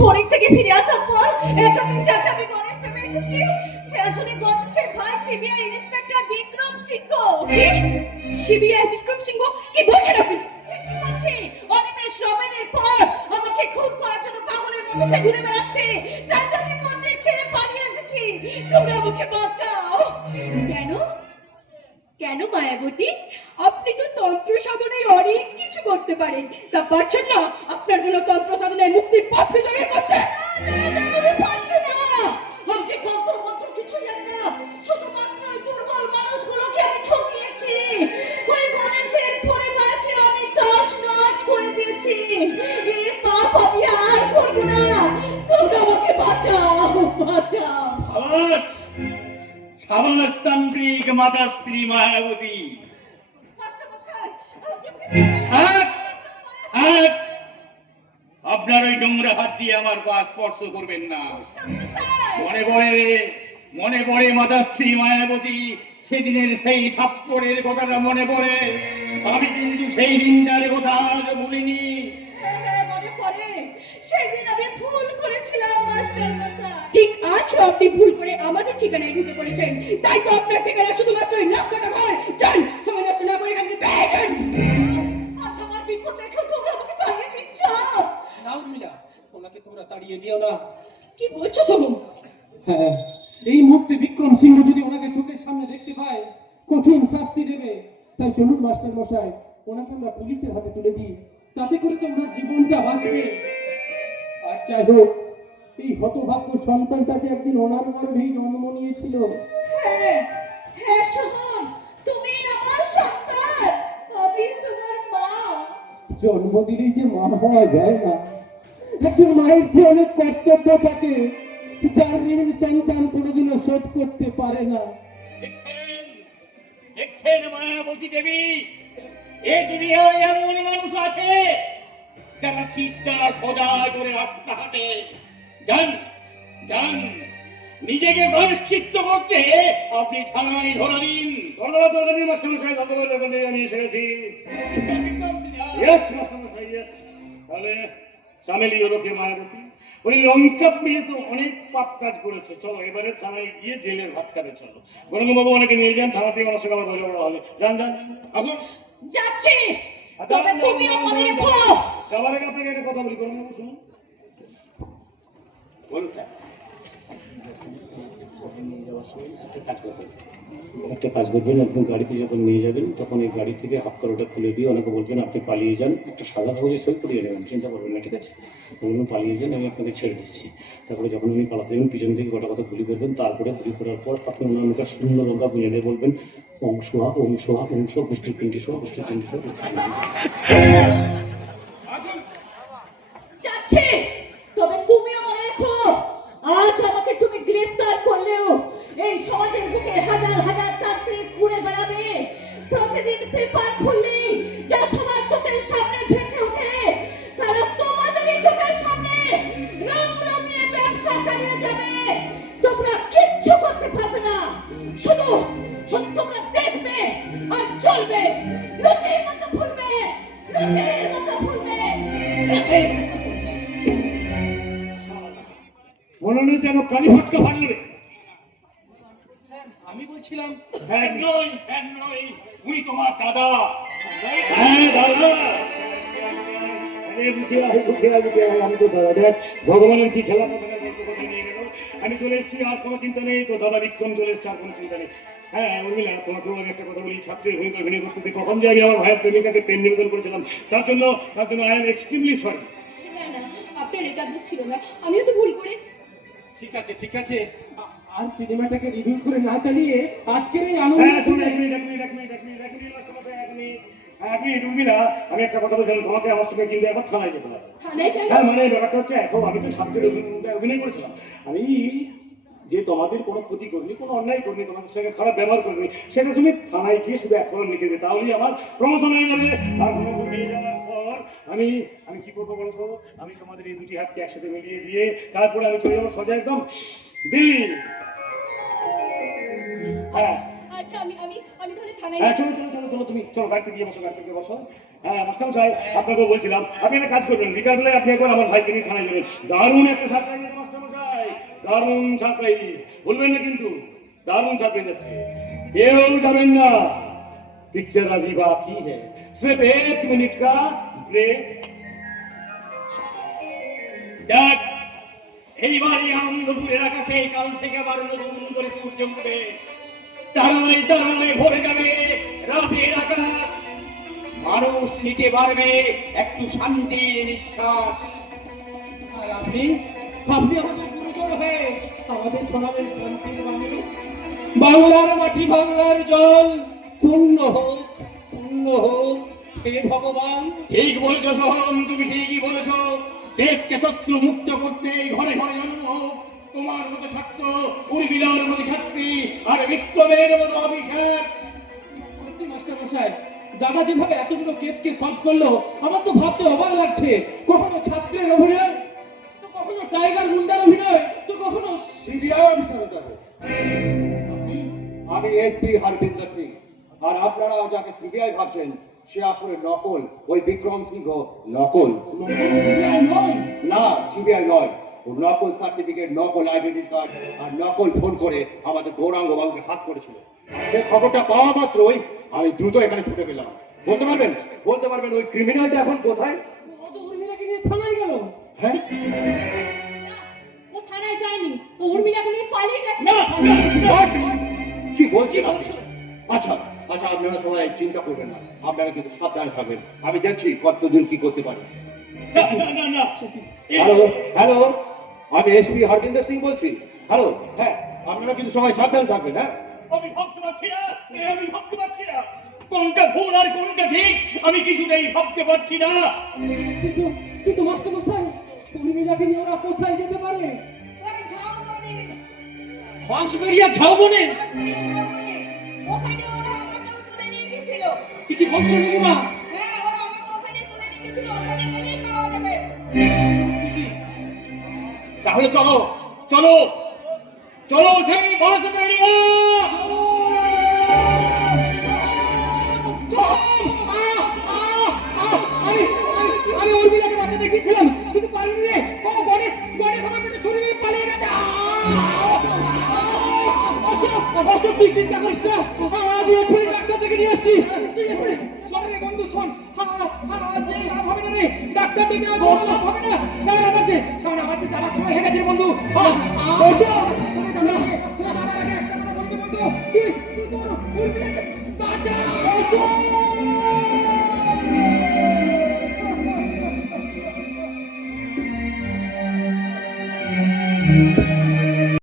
Boring থেকে ফিরে আসার পর এতদিন যাকে আমি গণেশ ভেবে এসেছি সে আসলে গণেশের ভাই সিবিআই ইন্সপেক্টর বিক্রম সিংহ। সিবিআই বিক্রম সিংহ? কি বলছেন আপনি? ঠিকই বলছি, অনিমেষ রমেনের পর আমাকে খুন করার জন্য পাগলের মতো সে ঘুরে বেড়াচ্ছে। তাই জন্য মন্দির ছেড়ে পালিয়ে এসেছি। তোমরা আমাকে বাঁচাও। কেন কেন মায়াবতী? আপনি তো তন্ত্র সাধনায় অনেক কিছু করতে পারেন, তা পারছেন না আপনার কোনো তন্ত্র সাধনায় মুক্তির পথ বের করতে? আমি পারছি না। আমি যে তন্ত্র মন্ত্র কিছু জানি না, শুধুমাত্র ওই দুর্বল মানুষগুলোকে আমি ঠকিয়েছি। ওই গণেশের পরিবারকে আমি তছনছ করে দিয়েছি। এই পাপ আমি আর করবো না। তোমরা আমাকে বাঁচাও, বাঁচাও। সাবাস সাবাস তান্ত্রিক মাতাশ্রী মায়াবতী। মাস্টারমশাই, হাত হাত আপনার ওই নোংরা হাত দিয়ে আমার পা স্পর্শ করবেন না। মনে পড়ে মাতাশ্রী মায়াবতী, সেদিনের সেই থাপ্পড়ের কথাটা মনে পড়ে। আমি কিন্তু সেই দিনটার কথা আজ ভুলিনি। মনে পড়ে সেদিন আমি ভুল করেছিলাম মাস্টারমশাই। ঠিক আজও আপনি ভুল করে আমাদের ঠিকানায় ঢুকে পড়েছেন, তাই তো আপনার ঠিকানা শুধুমাত্র ওই লাফকাটা ঘর। যান, সময় নষ্ট না করে এখান থেকে বেরিয়ে যান। আজ আমার বিপদ দেখে তোমরা আমাকে তাড়িয়ে দিচ্ছ। না উর্মিলা, ওনাকে তোমরা তাড়িয়ে দিও না। কি বলছো সোহম? হ্যাঁ, এই মুহূর্তে বিক্রম সিংহ যদি ওনাকে চোখের সামনে দেখতে পায় কঠিন শাস্তি দেবে। তাই চলুন মাস্টার মশাই, ওনাকে আমরা পুলিশের হাতে তুলে দিই, তাতে করে তো ওনার জীবনটা বাঁচবে। আর যাই হোক, এই হতভাগ্য সন্তানটা যে একদিন ওনার গর্ভেই জন্ম নিয়েছিল। হ্যাঁ হ্যাঁ শোন, তুমি আমার সন্তান, আমি তোমার মা। জন্ম দিলেই যে মা হওয়া যায় না। একজন মায়ের যে অনেক কর্তব্য থাকে, যার ঋণ সন্তান কোনোদিনও শোধ করতে পারে না। দেখছেন মায়াবতী দেবী, এই দুনিয়ায় এমন মানুষ আছে যারা সিদ্ধা সোজা করে রাস্তা হাঁটে। যান যান, নিজেকে প্রায়শ্চিত্ত করতে আপনি থানায় ধরা দিন। ধন্যবাদ মাস্টারমশাই, ধন্যবাদ। আমি এসে গেছি। ইয়েস মাস্টারমশাই, ইয়েস। তাহলে চামেলি হলো কে মায়াবতী? উনি লঙ্কা পুড়িয়ে তো অনেক পাপ কাজ করেছে। চলো এবারে থানায় গিয়ে জেলের ভাত খাবে। চলো গণবাবু অনেকে নিয়ে যান, থানা থেকে আমার সঙ্গে আমার ধরে বলা হবে। যান যান, আসুন। যাচ্ছি, তবে তুমিও মনে রেখো। যাওয়ার আগে আপনাকে একটা কথা বলি, গণবাবু শুনুন। বলুন স্যার। একটা কাজ করবেন, আপনি গাড়িতে যখন নিয়ে যাবেন তখন এই গাড়ি থেকে হাফ কারোটা খুলে দিয়ে ওনাকে বলবেন আপনি পালিয়ে যান, একটা সাদা কাগজে সই করিয়ে নেবেন, চিন্তা করবেন না, ঠিক আছে? বলবেন পালিয়ে যান, আমি আপনাকে ছেড়ে দিচ্ছি। তারপরে যখন উনি পালাতে যাবেন পিছন থেকে গোটা কথা গুলি করবেন, তারপরে গুলি করার পর আপনি ওনার মুখে শূন্য লঙ্কা বুঝে নিয়ে বলবেন ওম সোহা ওম সোহা ওম সোহা পুষ্টির পিন্ডি সোহা পুষ্টির পিন্ডি সোহা। যাচ্ছি, তবে তুমিও মনে রেখো, আজ আমাকে তুমি গ্রেফতার করলেও এই সমাজের বুকে হাজার হাজার তান্ত্রিক ঘুরে বেড়াবে। প্রতিদিন পেপার খুললেই যা সবার চোখের সামনে ভেসে ওঠে, তারা তোমাদেরই চোখের সামনে রং রঙিয়ে ব্যবসা চালিয়ে যাবে। তোমরা কিচ্ছু করতে পারবে না, শুধু শুধু তোমরা দেখবে আর চলবে। লুচির মতো ফুলবে, লুচির মতো ফুলবে, লুচির মতো ফুলবে। মনে নেই যেন কালী ভটকা ভাঙলে। স্যার, আমি বলছিলাম স্যার নই, স্যার নই, উনি তোমার দাদা। হ্যাঁ দাদা। আমি তো দাদা, দেখ ভগবানের কি খেলা নিয়ে গেল। আমি চলে এসেছি, আর কোনো চিন্তা নেই। তো দাদা বিক্রম চলে এসছে, আর কোনো চিন্তা নেই। হ্যাঁ উর্মিলা, তোমাকেও আমি একটা কথা বলি, ছাত্রের ভূমিকা অভিনয় করতে কখন যে আমি আমার ভাইয়ের প্রেমিকাকে পেন নিবেদন করেছিলাম, তার জন্য আই এম এক্সট্রিমলি সরি। না না, আপনার এটা দোষ ছিল না, আমিও তো ভুল করে। ঠিক আছে ঠিক আছে, আর সিনেমাটাকে রিভিউ করে না চালিয়ে আজকের এই হ্যাঁ আনন্দ শুনুন, এক মিনিট, মাস্টারমশাই, এক মিনিট। উর্মিলা, আমি একটা কথা বলছিলাম, তোমাকে আমার সঙ্গে কিন্তু একবার থানায় যেতে হবে। থানায় কেন? হ্যাঁ মানে ব্যাপারটা হচ্ছে, এখন আমি তো ছাত্রের অভিনয় করেছিলাম। আমি যে তোমাদের কোনো ক্ষতি করিনি, কোনো অন্যায় করিনি, তোমাদের সঙ্গে খারাপ ব্যবহার করিনি, সেটা তুমি থানায় গিয়ে শুধু এক ফর্ম লিখে দেবে, তাহলেই আমার প্রমোশন হয়ে যাবে। আর প্রমোশন হয়ে যাওয়ার পর আমি কি করবো বলতো? আমি তোমাদের এই দুটি হাতকে একসাথে মিলিয়ে দিয়ে তারপরে আমি চলে যাবো সোজা একদম দিল্লি। হ্যাঁ আচ্ছা আমি আমি আমি তাহলে থানায় হ্যাঁ চলো চলো চলো চলো তুমি চলো গাড়িতে গিয়ে বসো গাড়িতে গিয়ে বসো। হ্যাঁ মাস্টারমশাই আপনাকেও বলছিলাম আপনি একটা কাজ করবেন, বিকালবেলায় আপনি একবার আমার ভাইকে নিয়ে থানায় যাবেন। দারুণ একটা সারপ্রাইজ আছে মাস্টারমশাই, দারুণ সারপ্রাইজ, বলবেন না কিন্তু, দারুণ সারপ্রাইজ আছে, কেউ যাবেন না। पिक्चर अभी बाकी है, सिर्फ 1 मिनट का ब्रेक। দেখ এইবারই আনন্দপুরের আকাশে কাল থেকে আবার নতুন করে সূর্য উঠবে, তারায় তারায় ভরে যাবে রাতের আকাশ, মানুষ নিতে পারবে একটু শান্তির নিঃশ্বাস। আর আপনি আমাদের গুরুজন হয়ে আমাদের শোনাবেন শান্তির বাণী। বাংলার মাটি বাংলার জল পূর্ণ হোক পূর্ণ হোক হে ভগবান। ঠিক বলেছো সোহম, তুমি ঠিকই বলেছো, দেশকে শত্রু মুক্ত করতে ঘরে ঘরে জন্ম হোক তোমার মতো ছাত্র, উর্মিলার মতো ছাত্রী, আর বিক্রমের মতো অভিষেক। সত্যি মাস্টার মশাই, দাদা যেভাবে এতগুলো কেসকে সলভ করলো আমার তো ভাবতে অবাক লাগছে। কখনো ছাত্রের অভিনয়, তো কখনো টাইগার গুন্ডার অভিনয়, তো কখনো সিবিআই অফিসার হতে হবে। আমি এসপি হরবিন্দর সিং, আর আপনারা যাকে সিবিআই ভাবছেন সে আসলে নকল, ওই বিক্রম সিংহ নকল। না সিবিআই নয়, ও নকল সার্টিফিকেট, নকল আইডেন্টি কার্ড আর নকল ফোন করে আমাদের গৌরাঙ্গ বাবুকে হাত করেছিল। সে খবরটা পাওয়া মাত্রই আমি দ্রুত এখানে ছুটে পেলাম। বলতে পারবেন ওই ক্রিমিনালটা এখন কোথায়? ও তো উর্মিলাকে নিয়ে থানায় গেল। হ্যাঁ না, ও থানায় যায়নি, ও উর্মিলাকে নিয়ে পালিয়ে গেছে। না, না, না। কি বলছি? আচ্ছা আচ্ছা, আপনারা সবাই চিন্তা করবেন না, আপনারা কিন্তু সাবধানে থাকবেন। আমি দেখছি কতদূর কি করতে পারি। না, না, না, না। হ্যালো হ্যালো, আমি এসপি হরবিন্দর সিং বলছি। হ্যালো, হ্যাঁ আপনারা কিন্তু সবাই সাবধান থাকবেন। হ্যাঁ আমি ভাবতে পারছি না, আমি ভাবতে পারছি না কোনটা ভুল আর কোনটা ঠিক, আমি কিছুতেই ভাবতে পারছি না। কিন্তু কিন্তু মাস্টার মশাই, উর্মিলাকে নিয়ে ওরা কোথায় যেতে পারে? ওই ঝাউবনে, বাঁশবেড়িয়া ঝাউবনে? ওখানে ওরা আমাকেও তুলে নিয়ে গেছিল। কি বলছো নিমা? হ্যাঁ, ওরা আমাকে ওখানে তুলে নিয়ে গেছিল, ওখানে গেলেই পাওয়া যাবে। তাহলে চলো চলো চলো সেই বাঁশবেড়িয়া। আমি উর্মিলাকে বাঁচাতে গিয়েছিলাম কিন্তু পারিনি রে। ও গণেশ আমার পেটে ছুরি মেরে পালিয়ে গেছে। তুই চিন্তা করিস না, আমি এক্ষুনি ডাক্তার থেকে নিয়ে আসছি। তুই এক্ষুনি শোন রে বন্ধু, শোন, যে লাভ হবে না রে, ডাক্তার ডেকে আর কোনো লাভ হবে না। কারণ আমার যে যাওয়ার সময় হয়ে গেছে রে বন্ধু। তোরা যাওয়ার আগে একটা কথা বলি রে বন্ধু, তুই তোর উর্মিলাকে বাঁচা।